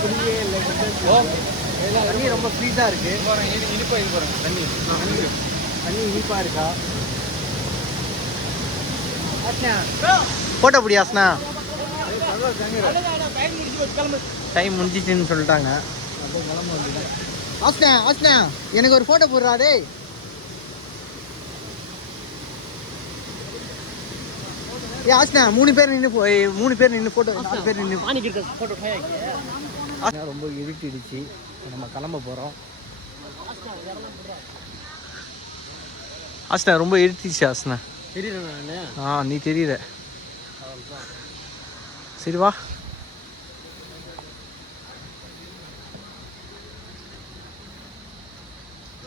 புளியே இல்லை, தண்ணி ரொம்ப ஸ்வீட்டாக இருக்குது. இனிப்பாக இது பாருங்க தண்ணி தண்ணி இனிப்பாக இருக்கா? ஆஸ்னா போட்டோ பிடி ஆஸ்னா. டைம் முடிஞ்சிச்சுன்னு சொல்லிட்டாங்க. ஆஸ்னா ஆஸ்னா எனக்கு ஒரு ஃபோட்டோ போடுறா டேய். ஏ ஆஸ்னா 3 பேர் நின்று ஃபோட்டோ 4 பேர் நின்று ஃபோட்டோ. ரொம்ப இருட்டிடுச்சு, நம்ம கிளம்ப போகிறோம். ஆஸ்னா ரொம்ப இருட்டிச்சு ஆஸ்னா. தெரியல நீ தெரியல. சரி வா.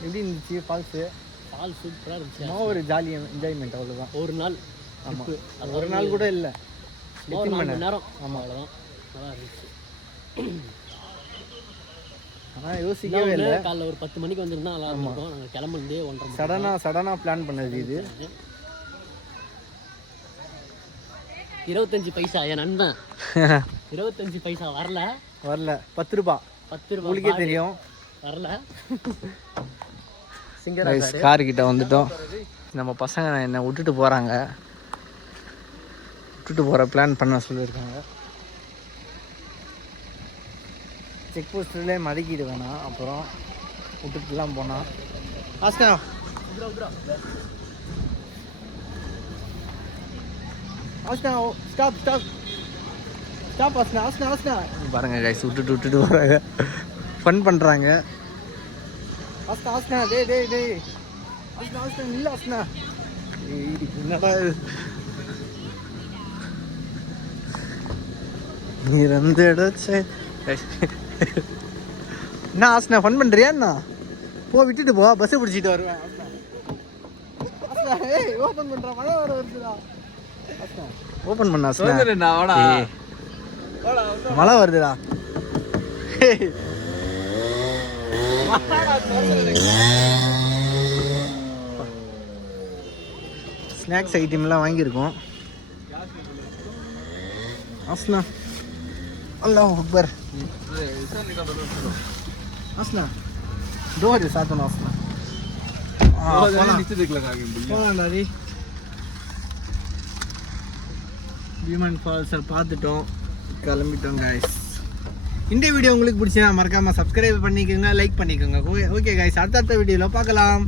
எப்படி இருந்துச்சு ஃபால்ஸு? பால் சூப்பராக இருந்துச்சு. ஒரு ஜாலி என்ஜாய்மெண்ட் அவ்வளோதான். ஒரு நாள் ஆமாம், ஒரு நாள் கூட இல்லை, 4 மணி நேரம். ஆமாம் அவ்வளோதான், நல்லா இருந்துச்சு. ஆனால் யோசிக்கவே இல்லை. காலைல ஒரு 10 மணிக்கு வந்திருந்தா நல்லா இருக்கும். நாங்கள் கிளம்புனதே 1:30 சடனாக பிளான் பண்ணது இது. 25 பைசா என் நண்பன் 25 பைசா வரல 10 ரூபா உங்களுக்கே தெரியும் வரல. கார் கிட்ட வந்துட்டோம். நம்ம பசங்க என்னை விட்டுட்டு போகிறாங்க, விட்டுட்டு போகிற பிளான் பண்ண சொல்லியிருக்காங்க. செக் போஸ்ட்லேயே மடக்கிட்டு வேணாம், அப்புறம் விட்டுட்டுலாம் போனால். ஆஸ்னா ஆஸ்னா ஸ்டாப் ஸ்டாப் ஸ்டாப். ஆஸ்னா ஆஸ்னா ஆஸ்னா பாருங்க கைஸ், விட்டுட்டு போகிறாங்க, ஃபன் பண்ணுறாங்க. ஆஸ்னா ஆஸ்னா டேய் டேய் டேய் ஆஸ்னா ஆஸ்னா இல்லை ஆஸ்னா. என்னடா நீ ரெண்டு இடச்சு என்ன ஆஸ்னா ஃபன் பண்ணுறியா என்ன? போ விட்டுட்டு போ, பஸ்ஸை பிடிச்சிட்டு வருவேன். ஆஸ்னா ஏய் ஓப்பன் பண்ணுறா, மழை வர வருதுடா. ஆஸ்னா ஓப்பன் பண்ண ஆஸ்னா, மழை வருதுடா. ஸ்நாக்ஸ் ஐட்டம்லாம் வாங்கியிருக்கோம். ஆஸ்னா அல்லாஹ் அக்பர். ஆஸ்னா டோர் சாத்தணும். ஆஸ்னா போகலாம்டாடி. பீமன் ஃபால்ஸை பார்த்துட்டோம், கிளம்பிட்டோம் கைஸ். இந்த வீடியோ உங்களுக்கு பிடிச்சா மறக்காமல் சப்ஸ்கிரைப் பண்ணிக்கோங்க, லைக் பண்ணிக்கோங்க. ஓகே கைஸ், அடுத்த வீடியோவில் பார்க்கலாம்.